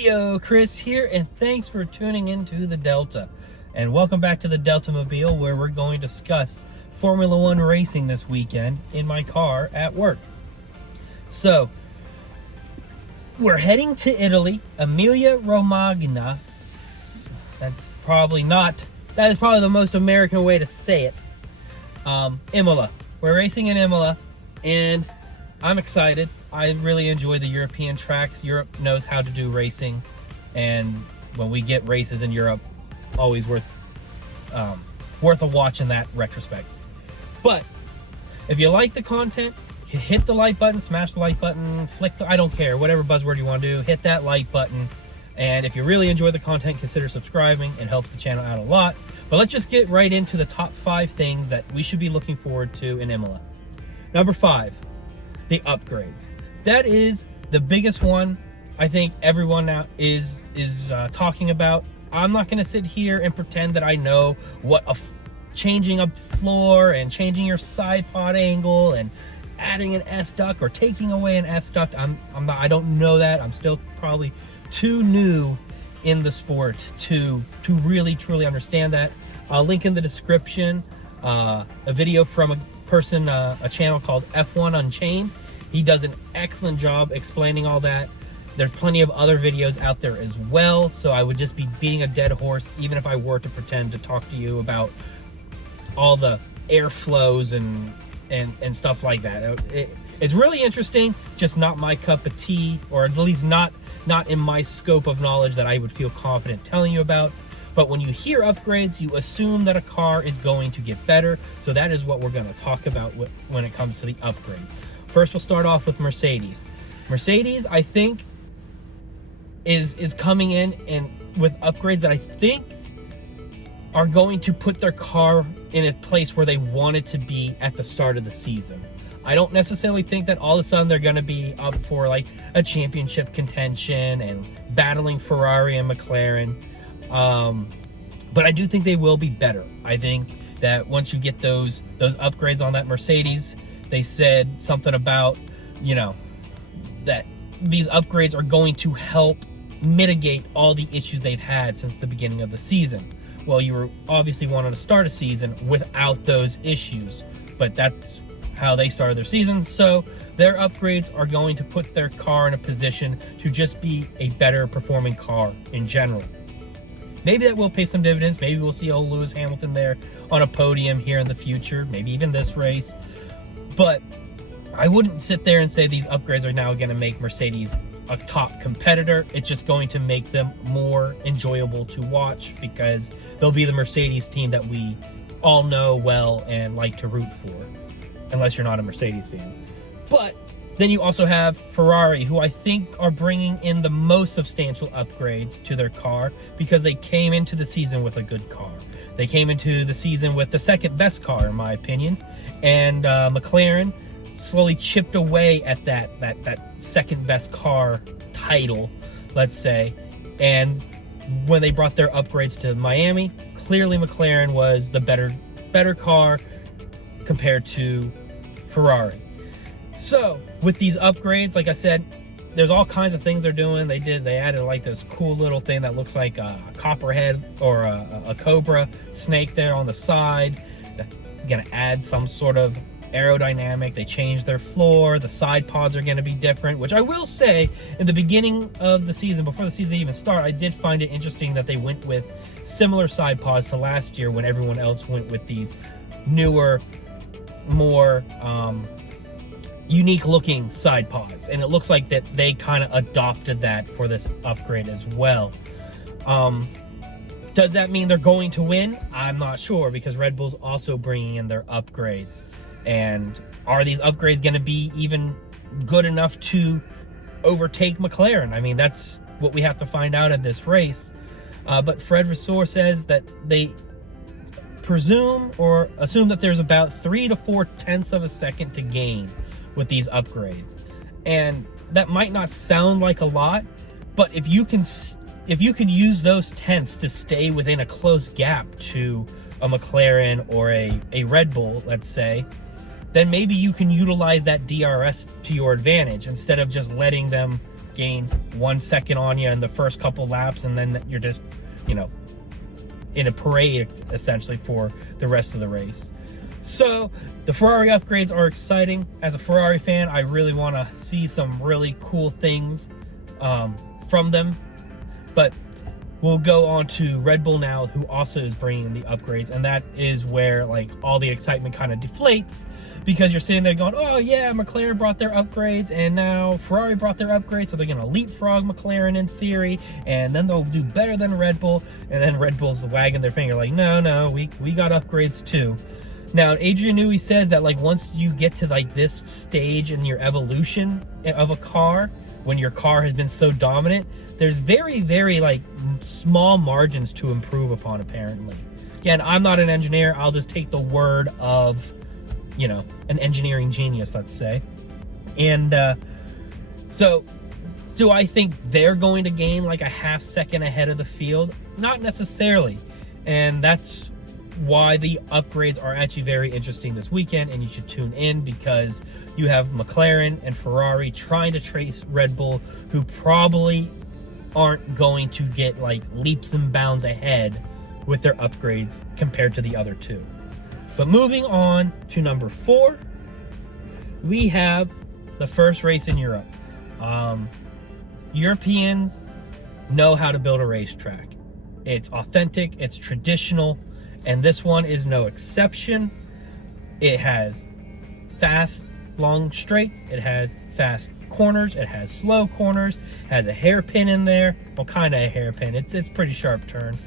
Heyo, Chris here, and thanks for tuning into the Delta. And welcome back to the Delta Mobile, where we're going to discuss Formula One racing this weekend in my car at work. So, we're heading to Italy, Emilia-Romagna. That is probably the most American way to say it. Imola. We're racing in Imola, and I'm excited. I really enjoy the European tracks. Europe knows how to do racing, and when we get races in Europe, always worth a watch in that retrospect. But if you like the content, hit the like button, smash the like button, I don't care, whatever buzzword you want to do, hit that like button. And if you really enjoy the content, consider subscribing. It helps the channel out a lot. But let's just get right into the top 5 things that we should be looking forward to in Imola. Number 5, the upgrades. That is the biggest one I think everyone now is talking about. I'm not going to sit here and pretend that I know what changing a floor and changing your side pod angle and adding an S-duct or taking away an S-duct. I don't know that. I'm still probably too new in the sport to really truly understand that. I'll link in the description a video from a channel called F1 Unchained. He does an excellent job explaining all that. There's plenty of other videos out there as well, so I would just be beating a dead horse even if I were to pretend to talk to you about all the airflows and stuff like that. It's really interesting, just not my cup of tea, or at least not in my scope of knowledge that I would feel confident telling you about. But when you hear upgrades, you assume that a car is going to get better, so that is what we're going to talk about when it comes to the upgrades. First, we'll start off with Mercedes. Mercedes, I think, is coming in and with upgrades that I think are going to put their car in a place where they want it to be at the start of the season. I don't necessarily think that all of a sudden they're going to be up for like a championship contention and battling Ferrari and McLaren. But I do think they will be better. I think that once you get those upgrades on that Mercedes, they said something about, that these upgrades are going to help mitigate all the issues they've had since the beginning of the season. Well, you were obviously wanting to start a season without those issues, but that's how they started their season. So their upgrades are going to put their car in a position to just be a better performing car in general. Maybe that will pay some dividends. Maybe we'll see old Lewis Hamilton there on a podium here in the future, maybe even this race. But I wouldn't sit there and say these upgrades are now going to make Mercedes a top competitor. It's just going to make them more enjoyable to watch because they'll be the Mercedes team that we all know well and like to root for, unless you're not a Mercedes fan. But then you also have Ferrari, who I think are bringing in the most substantial upgrades to their car because they came into the season with a good car. They came into the season with the second best car, in my opinion, and McLaren slowly chipped away at that second best car title, let's say. And when they brought their upgrades to Miami, clearly McLaren was the better car compared to Ferrari. So with these upgrades, like I said, there's all kinds of things they're doing. They added like this cool little thing that looks like a copperhead or a cobra snake there on the side. That's gonna add some sort of aerodynamic. They changed their floor. The side pods are gonna be different, which I will say in the beginning of the season, before the season even started, I did find it interesting that they went with similar side pods to last year when everyone else went with these newer, more unique looking side pods, and it looks like that they kind of adopted that for this upgrade as well. Does that mean they're going to win? I'm not sure, because Red Bull's also bringing in their upgrades. And are these upgrades going to be even good enough to overtake McLaren? I mean, that's what we have to find out in this race. But Fred Vasseur says that they assume that there's about 3 to 4 tenths of a second to gain with these upgrades. And that might not sound like a lot, but if you can use those tenths to stay within a close gap to a McLaren or a Red Bull, let's say, then maybe you can utilize that DRS to your advantage instead of just letting them gain 1 second on you in the first couple laps, and then you're just, you know, in a parade essentially for the rest of the race. So the Ferrari upgrades are exciting. As a Ferrari fan, I really want to see some really cool things from them. But we'll go on to Red Bull now, who also is bringing the upgrades, and that is where like all the excitement kind of deflates, because you're sitting there going, oh yeah, McLaren brought their upgrades, and now Ferrari brought their upgrades, so they're gonna leapfrog McLaren in theory, and then they'll do better than Red Bull. And then Red Bull's wagging their finger like, no, we got upgrades too. Now, Adrian Newey says that like once you get to like this stage in your evolution of a car, when your car has been so dominant, there's very, very like small margins to improve upon, apparently. Again, I'm not an engineer. I'll just take the word of, you know, an engineering genius, let's say. And so do I think they're going to gain like a half second ahead of the field? Not necessarily. And that's why the upgrades are actually very interesting this weekend, and you should tune in, because you have McLaren and Ferrari trying to trace Red Bull, who probably aren't going to get like leaps and bounds ahead with their upgrades compared to the other two. But moving on to number 4, we have the first race in Europe. Europeans know how to build a racetrack. It's authentic, it's traditional, and this one is no exception. It has fast, long straights. It has fast corners. It has slow corners. It has a hairpin in there. Well, kind of a hairpin. It's pretty sharp turn.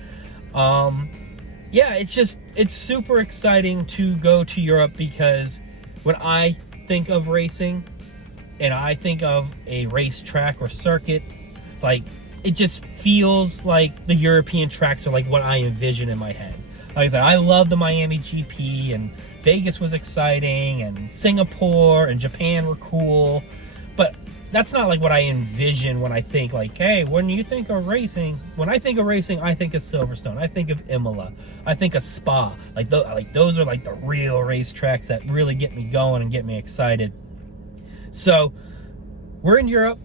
Yeah, it's super exciting to go to Europe, because when I think of racing and I think of a racetrack or circuit, like it just feels like the European tracks are like what I envision in my head. Like I said, I love the Miami GP, and Vegas was exciting, and Singapore and Japan were cool, but that's not like what I envision when I think like, hey, when you think of racing, when I think of racing, I think of Silverstone, I think of Imola, I think of Spa. Like those are like the real racetracks that really get me going and get me excited. So we're in Europe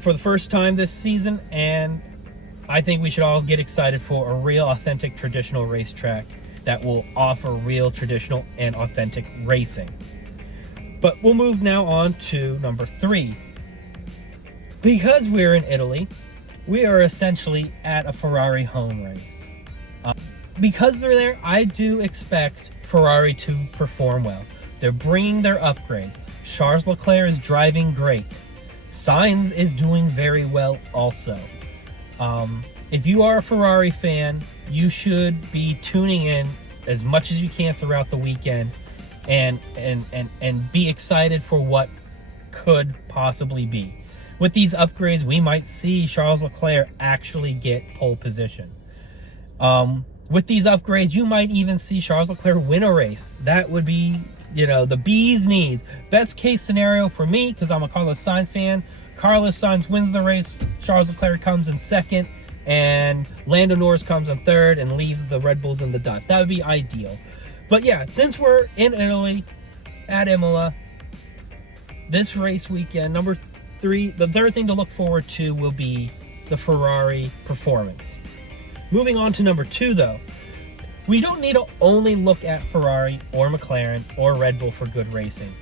for the first time this season, and I think we should all get excited for a real, authentic, traditional racetrack that will offer real, traditional, and authentic racing. But we'll move now on to number 3. Because we're in Italy, we are essentially at a Ferrari home race. Because they're there, I do expect Ferrari to perform well. They're bringing their upgrades. Charles Leclerc is driving great. Sainz is doing very well also. If you are a Ferrari fan, you should be tuning in as much as you can throughout the weekend and be excited for what could possibly be. With these upgrades, we might see Charles Leclerc actually get pole position. With these upgrades, you might even see Charles Leclerc win a race. That would be, you know, the bee's knees. Best case scenario for me, because I'm a Carlos Sainz fan, Carlos Sainz wins the race, Charles Leclerc comes in second, and Lando Norris comes in third and leaves the Red Bulls in the dust. That would be ideal. But yeah, since we're in Italy at Imola, this race weekend, number 3, the third thing to look forward to will be the Ferrari performance. Moving on to number 2, though, we don't need to only look at Ferrari or McLaren or Red Bull for good racing.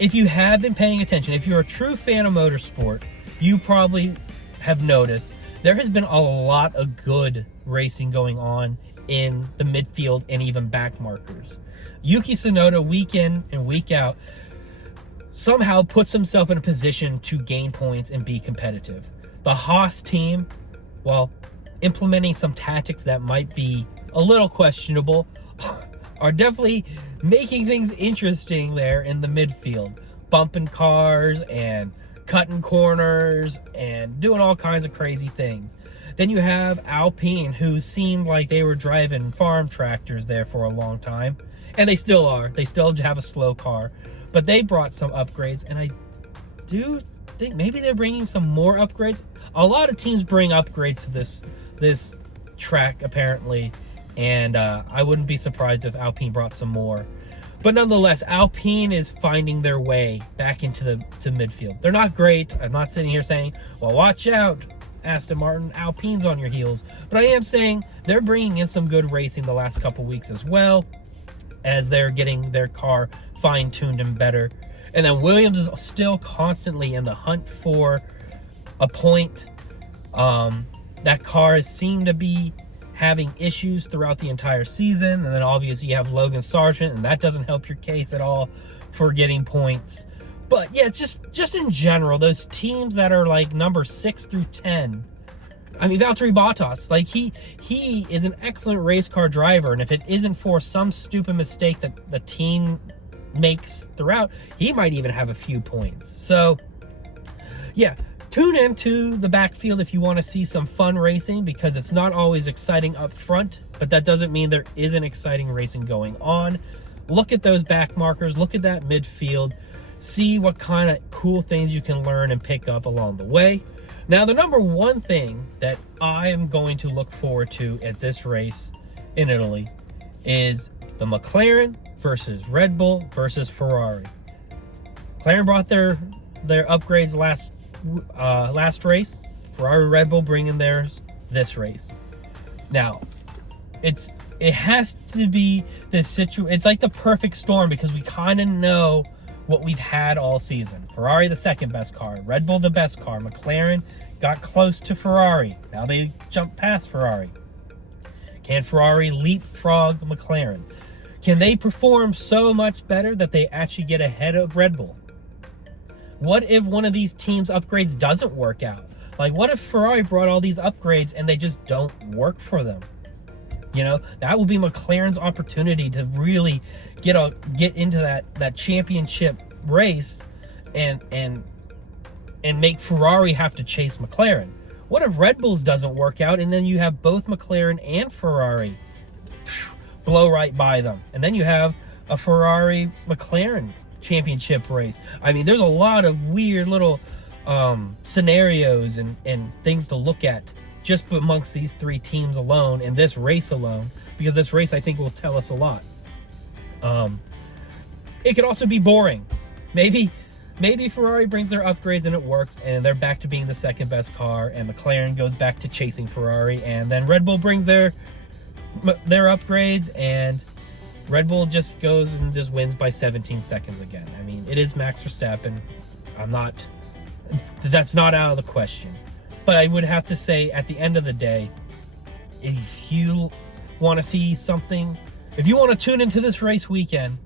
If you have been paying attention, if you're a true fan of motorsport, you probably have noticed there has been a lot of good racing going on in the midfield and even back markers. Yuki Tsunoda, week in and week out, somehow puts himself in a position to gain points and be competitive. The Haas team, while implementing some tactics that might be a little questionable, are definitely making things interesting there in the midfield. Bumping cars and cutting corners and doing all kinds of crazy things. Then you have Alpine, who seemed like they were driving farm tractors there for a long time. And they still are. They still have a slow car. But they brought some upgrades, and I do think maybe they're bringing some more upgrades. A lot of teams bring upgrades to this track, apparently. And I wouldn't be surprised if Alpine brought some more. But nonetheless, Alpine is finding their way back into to midfield. They're not great. I'm not sitting here saying, well, watch out, Aston Martin, Alpine's on your heels. But I am saying they're bringing in some good racing the last couple weeks as well, as they're getting their car fine-tuned and better. And then Williams is still constantly in the hunt for a point. That car seemed to be having issues throughout the entire season. And then obviously you have Logan Sargent, and that doesn't help your case at all for getting points. But yeah, just in general, those teams that are like number 6 through 10. I mean, Valtteri Bottas, like he is an excellent race car driver. And if it isn't for some stupid mistake that the team makes throughout, he might even have a few points. So yeah, tune into the backfield if you want to see some fun racing, because it's not always exciting up front, but that doesn't mean there isn't exciting racing going on. Look at those back markers, look at that midfield, see what kind of cool things you can learn and pick up along the way. Now, the number one thing that I am going to look forward to at this race in Italy is the McLaren versus Red Bull versus Ferrari. McLaren brought their upgrades last race. Ferrari, Red Bull bringing theirs this race. Now, it has to be this situation. It's like the perfect storm, because we kind of know what we've had all season. Ferrari, the second best car. Red Bull, the best car. McLaren got close to Ferrari. Now they jumped past Ferrari. Can Ferrari leapfrog McLaren? Can they perform so much better that they actually get ahead of Red Bull? What if one of these teams' upgrades doesn't work out? Like, what if Ferrari brought all these upgrades and they just don't work for them? You know, that will be McLaren's opportunity to really get into that championship race and make Ferrari have to chase McLaren. What if Red Bull's doesn't work out, and then you have both McLaren and Ferrari blow right by them, and then you have a Ferrari McLaren championship race? I mean, there's a lot of weird little scenarios and things to look at just amongst these three teams alone, in this race alone, because this race, I think, will tell us a lot. It could also be boring. Maybe Ferrari brings their upgrades and it works, and they're back to being the second best car, and McLaren goes back to chasing Ferrari, and then Red Bull brings their upgrades, and Red Bull just goes and just wins by 17 seconds again. I mean, it is Max Verstappen. That's not out of the question. But I would have to say, at the end of the day, if you want to see something, if you want to tune into this race weekend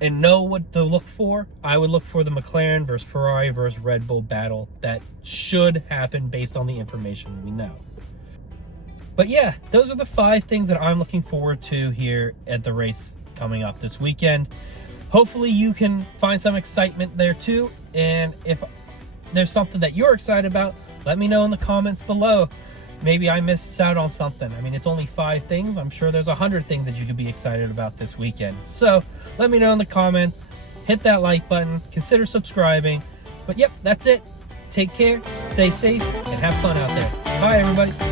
and know what to look for, I would look for the McLaren versus Ferrari versus Red Bull battle that should happen based on the information we know. But yeah, those are the 5 things that I'm looking forward to here at the race coming up this weekend. Hopefully you can find some excitement there too. And if there's something that you're excited about, let me know in the comments below. Maybe I missed out on something. I mean, it's only 5 things. I'm sure there's 100 things that you could be excited about this weekend. So let me know in the comments. Hit that like button. Consider subscribing. But yep, that's it. Take care, stay safe, and have fun out there. Bye, everybody.